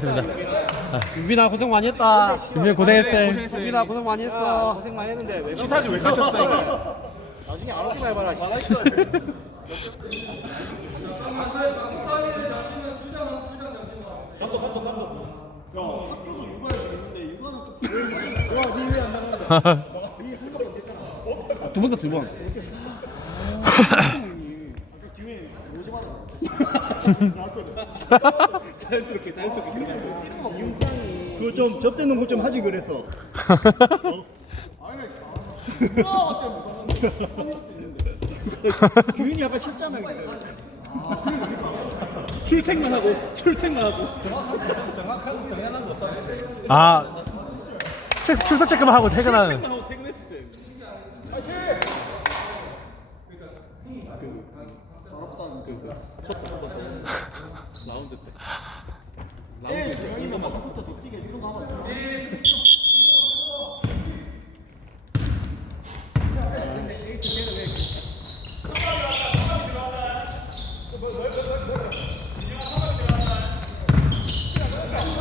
알겠습니다. 윤빈아 고생 많이 했다. 윤빈 고생했대. 윤빈아 고생 많이 했어. 고생 많이 했는데 왜 치사하게 왜 이거 나중에 안 오기만 해봐라. 두번더두 번. 자연스럽게 자연스럽게 그거 좀 접대는 거좀 하지 그랬어 규현이 아까 쳤잖아 근데 출첵만 하고 출첵만 하고 아, 체- 출석 체크만 하고 퇴근하는. 출첵만 하고 퇴근했었어요 라운드 때 라운드 때 이거 막 한부터 더 뛰게 이런 거 하면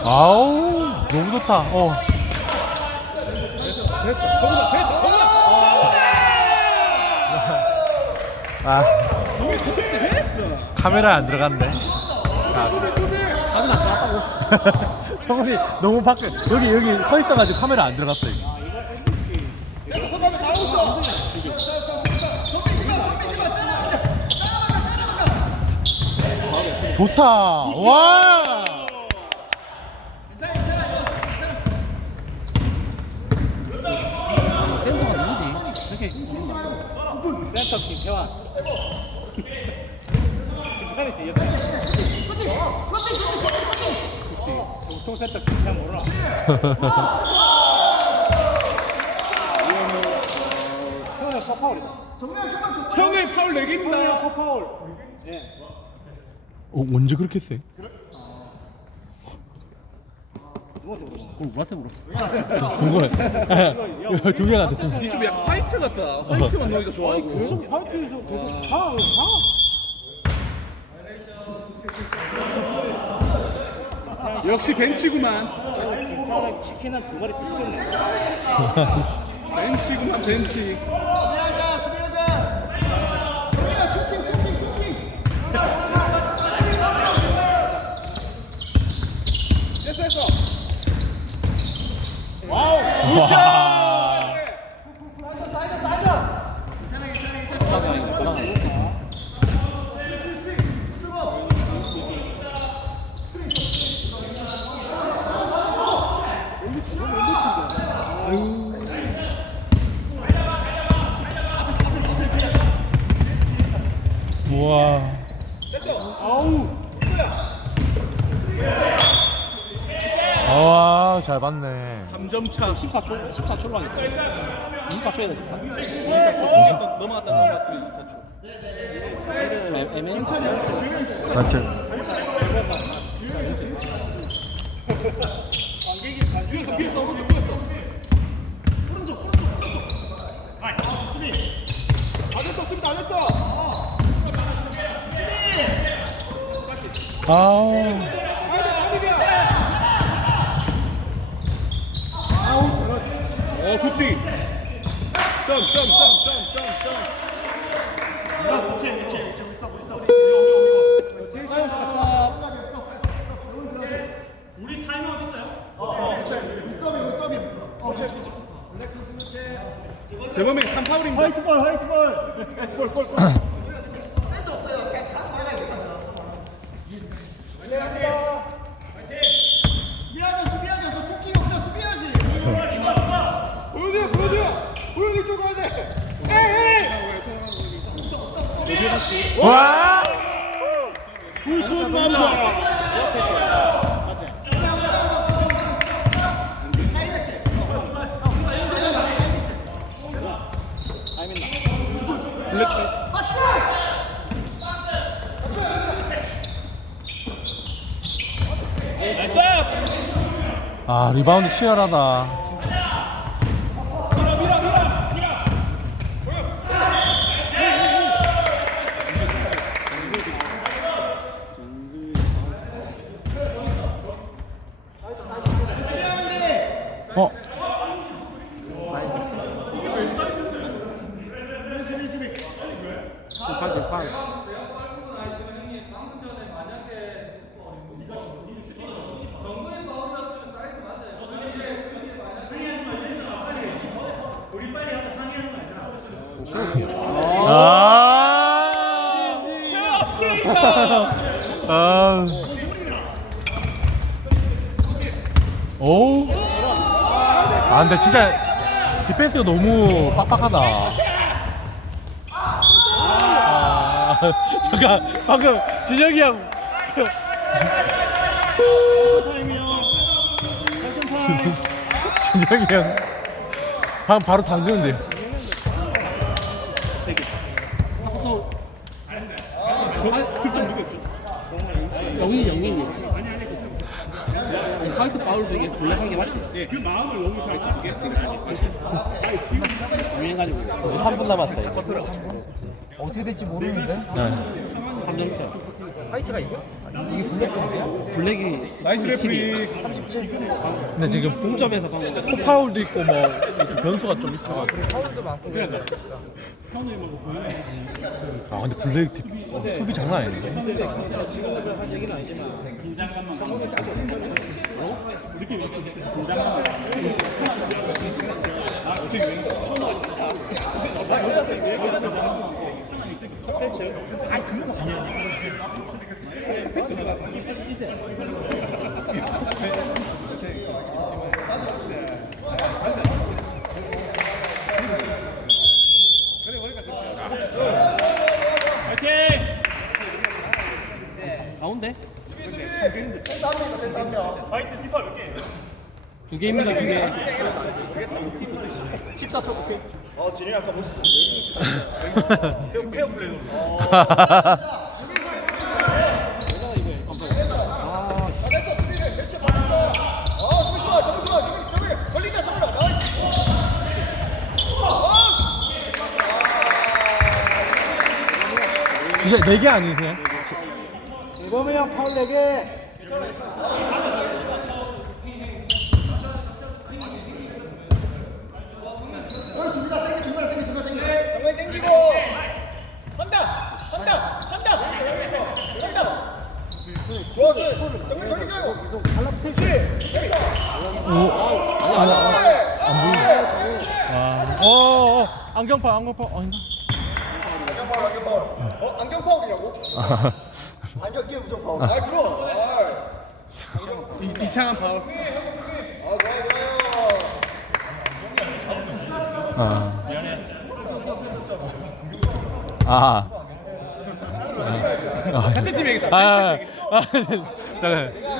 아우, 너무 좋다. 어. 아, 카메라에 안 들어갔네. 아. 정훈이 너무 밖에 여기 여기 서 있어가지고 카메라 안 들어갔어. 이거. 좋다. 와. 센터가 누구지? 이렇게 센터 팀 태환. 보통 센터 몰라. 태환이 파파울이다. 형의 파울 4개입니다 파파울. 어, 언제 그렇게 세? 누구한테 물어? 궁금해. 두 명한테. 좀 약간 화이트 같다 화이트만 넣으니까 좋아하고 계속 화이트에서 계속 가, 가. 역시 벤치구만 괜찮아, 치킨 한 두 마리. 벤치구만 벤치 와. 우와. 아우 잘 봤네. 3점 차 14초, 14초로 하겠다. 24초에다 14. 24초 넘어갔다 넘어갔으면 24초 애매해. 맞죠? 뒤에서 뒤에서 오른쪽 뒤에서 안 됐어 수비 안 됐어 아우. 어 굿디 점 점 점 점 점점. 아 그치 그치 그치 우리 써 우리 써 재범이 3파울인가? 화이트볼 화이트볼 볼 볼 볼 보여줘 보여줘 보여줘 쪽 가야 돼 에이 와. 불꽃 남자 아 리바운드 치열하다. 아 근데 진짜 디펜스가 너무 빡빡하다. 아, 잠깐 방금 진혁이 형. 진- 진혁이 형. 방금 바로 당근인데요. 사 화이트 파울 되게 블랙한 게 맞지? 예, 그 마음을 너무 잘 잡게 유행가지고 이제 3분 남았다. 이거. 어떻게 될지 모르는데 네. 3점 차 화이트가 이겨? 이게 블랙 정도야? 블랙이 나이스 레프리 37 근데 지금 동점에서 방금 포파울도 있고 뭐 이렇게 변수가 좀 있어가지고. 파울도 많고 그래. 아 근데 블레이크 수비 장난 아닌데. 가운데 두 개입니다 두개 어 진이 아까 멋있어 어 수비 수비 걸린다 정우라 나이스 이제 4개 아니세요? 재범이 형 파울 4개 어 두개다 땡기 두개다 땡기 두개다 땡기 정말 땡기고 한다 한다 한다 한다 좋아 정말 걸리지 말고 그렇지 와. 어, 어, 안경파, 안경파. 아닌가? 안경 파울 안경 파울 어 안경 파울이라고 안경 끼면 무조건 파울 아 그럼 아 이창한 파울 아, 좋아요 좋아요 아. 아. 아. 같은 팀이겠다. 아, 아, 잠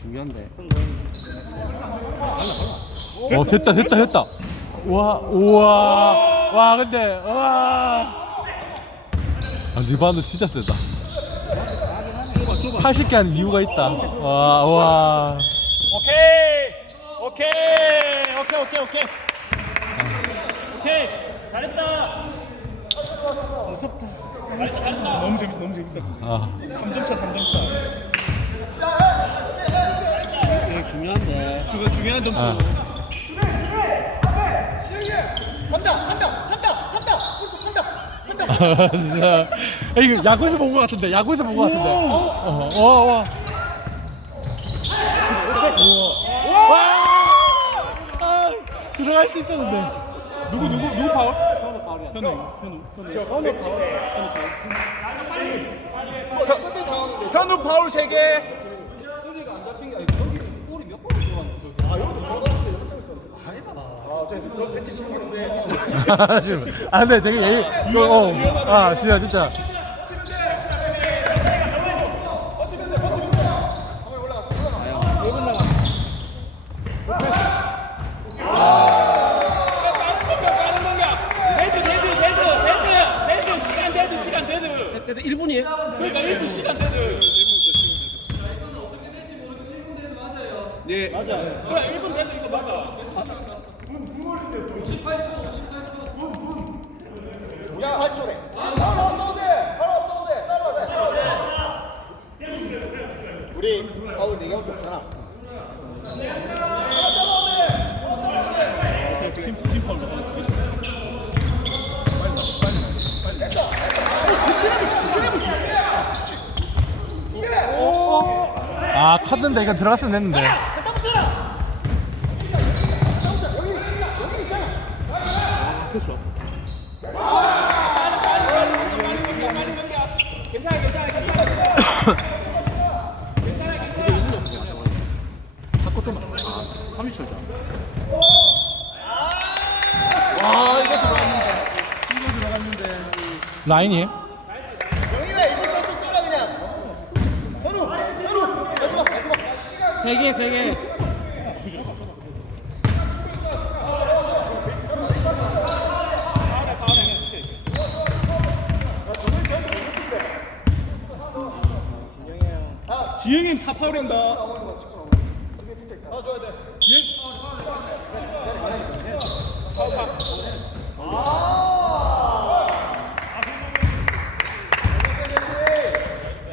중요한데 어, 됐다, 됐다, 됐다. 와, 우와. 와, 근데, 와. 아, 리바운드 진짜 세다. 80개 하는 이유가 있다. 와, 와. 오케이 오케이 오케이 오케이 오케이 오케이 잘했다 너무 재밌 너무 재밌다 아. 3점차 3점차 이게 중요한데 그거 중요한 점수 아. 간다, 간다, 간다, 간다. 우측 간다, 간다. 진짜. 이거 야구에서 본 것 같은데, 야구에서 본 것 같은데. 어, 어, 와. 우와. 와! 아, 들어갈 수 있었는데. 누구 누구 누구 파울? 현우 현우 현우 파울. 3개. 아, 지금. 아, 근데 되게 예의, 이거, 어, 아, 진짜, 진짜. 데드 데드 데드 데드 데드 시간 데드 시간 데드 그래도 1분이에요? 그러니까 1분 시간 데드 네 그래 1분 데드 이거 맞아 야, 8초래. 아 컸는데 이거 들어갔으면 됐는데. 괜찮아 괜찮아 괜찮아 아 이거 들어갔는데. 이거 들어갔는데. 라인이 영희가 이십 선수 쏘라 그냥 현우 현우 마지막 마지막 세개 세개. 지영이 4파울 한다.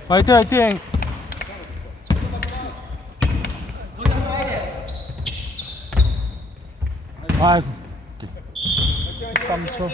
화이팅 화이팅 아이고. 13초